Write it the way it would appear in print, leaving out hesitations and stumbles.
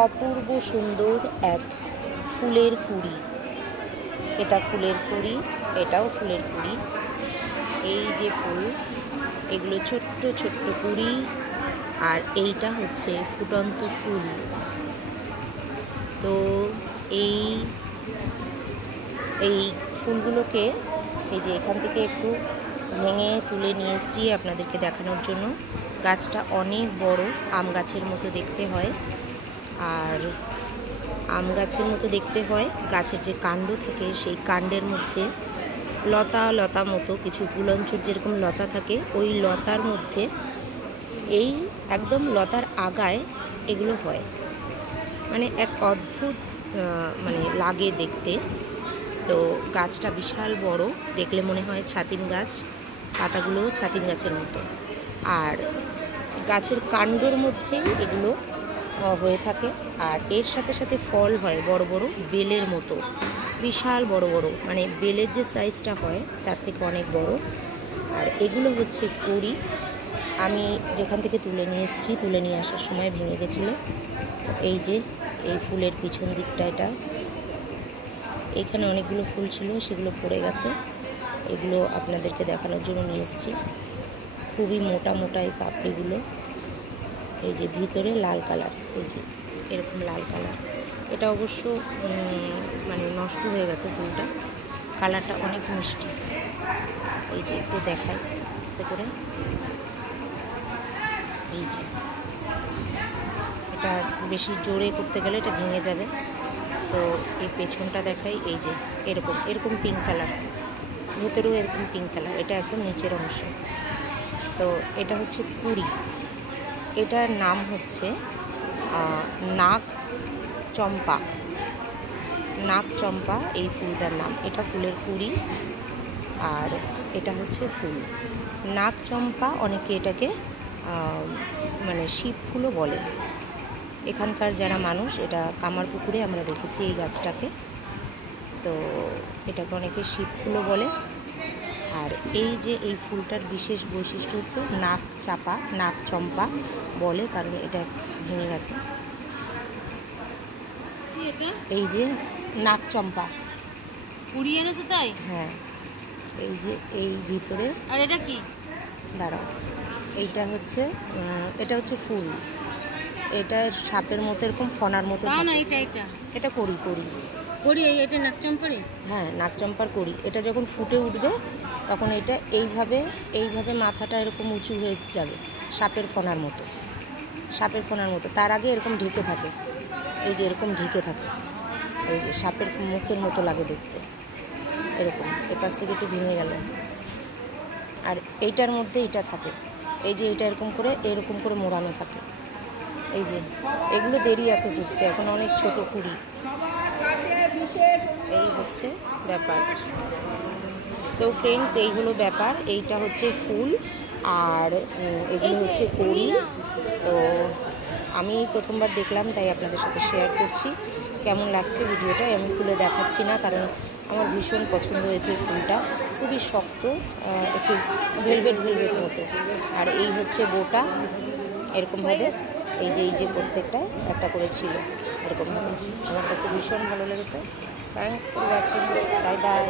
অপূর্ব সুন্দর এক ফুলের কুঁড়ি। এটা ফুলের কুঁড়ি, এটাও ফুলের কুঁড়ি। এই যে ফুল, এগুলো ছোট্ট ছোট্ট কুঁড়ি, আর এইটা হচ্ছে ফুটন্ত ফুল। তো এই এই ফুলগুলোকে এই যে এখান থেকে একটু ভেঙে তুলে নিয়ে এসেছি আপনাদেরকে দেখানোর জন্য। গাছটা অনেক বড়, আম গাছের মতো দেখতে হয়। আর আম গাছের মতো দেখতে হয়, গাছের যে কাণ্ড থাকে সেই কাণ্ডের মধ্যে লতা লতা মতো কিছু কুলঞ্চুর যেরকম লতা থাকে, ওই লতার মধ্যে এই একদম লতার আগায় এগুলো হয়। মানে এক অদ্ভুত লাগে দেখতে। তো গাছটা বিশাল বড়, দেখলে মনে হয় ছাতিম গাছ, পাতাগুলোও ছাতিম গাছের মতো। আর গাছের কাণ্ডর মধ্যেই এগুলো হয়ে থাকে। আর এর সাথে সাথে ফল হয় বড় বড় বেলের মতো, বিশাল বড় বড়, মানে বেলের যে সাইজটা হয় তার থেকে অনেক বড়। আর এগুলো হচ্ছে কুঁড়ি। আমি যেখান থেকে তুলে নিয়ে এসেছি, তুলে নিয়ে আসার সময় ভেঙে গেছিলো। এই যে এই ফুলের পিছন দিকটা, এটা এখানে অনেকগুলো ফুল ছিল, সেগুলো পড়ে গেছে। এগুলো আপনাদেরকে দেখানোর জন্য নিয়ে এসেছি। খুবই মোটা মোটা এই পাপড়িগুলো। এই যে ভিতরে লাল কালার, এই যে এরকম লাল কালার। এটা অবশ্য মানে নষ্ট হয়ে গেছে ফুলটা, কালারটা অনেক মিষ্টি। এই যে একটু দেখাই আস্তে করে, এই যে এটা বেশি জোরে করতে গেলে এটা ভেঙে যাবে। তো এই পেছনটা দেখাই, এই যে এরকম এরকম পিঙ্ক কালার, ভেতরেও এরকম পিঙ্ক কালার, এটা একদম নিচের অংশ। তো এটা হচ্ছে কুঁড়ি। এটার নাম হচ্ছে নাগ চম্পা। নাগ চম্পা এই ফুলটার নাম। এটা ফুলের কুঁড়ি, আর এটা হচ্ছে ফুল। নাগ চম্পা, অনেকে এটাকে মানে শিব ফুলও বলে। এখানকার যারা মানুষ, এটা কামারপুকুরে আমরা দেখেছি এই গাছটাকে। তো এটাকে অনেকে শিব ফুলও বলে। আর এই যে এই ফুলটার বিশেষ বৈশিষ্ট্য হচ্ছে নাগ চাপা, নাগ চম্পা বলে, কারণ এটা ভেঙে গেছে। এই যে নাগ চম্পা কুড়িয়ে এনেছে তাই? হ্যাঁ, এই যে এই ভিতরে। আর এটা কি? দাঁড়াও, এইটা হচ্ছে এটা হচ্ছে ফুল। এটা সাপের মতো এরকম ফনার মতো থাকে। না, এটা এটা এটা কড়ি কড়ি কড়ি, এটা নাকচম্পারে। হ্যাঁ, নাকচম্পার কড়ি। এটা যখন ফুটে উঠবে তখন এটা এইভাবে এইভাবে মাথাটা এরকম উঁচু হয়ে যাবে, সাপের ফনার মতো, সাপের ফনার মতো। তার আগে এরকম ঢেকে থাকে, এই যে এরকম ঢেকে থাকে, এই যে সাপের মুখের মতো লাগে দেখতে এরকম। এপাশ থেকে একটু ভেঙে গেল। আর এইটার মধ্যে এটা থাকে, এই যে এটা এরকম করে মোড়ানো থাকে। এই যে এগুলো দেরি আছে ফুটতে, এখন অনেক ছোট কুঁড়ি। এই হচ্ছে ব্যাপার। তো ফ্রেন্ডস, এই হলো ব্যাপার। এইটা হচ্ছে ফুল, আর এগুলো হচ্ছে কুঁড়ি। তো আমি প্রথমবার দেখলাম, তাই আপনাদের সাথে শেয়ার করছি। কেমন লাগছে ভিডিওটা আমি খুলে দেখাচ্ছি না, কারণ আমার ভীষণ পছন্দ হয়েছে ফুলটা। খুবই শক্ত, একটু ভেলভেট ভেলভেট মতো। আর এই হচ্ছে গোটা এরকমভাবে, এই যে প্রত্যেকটা একটা করে ছিল এরকমভাবে। আমার কাছে ভীষণ ভালো লেগেছে। Thanks for watching, bye bye.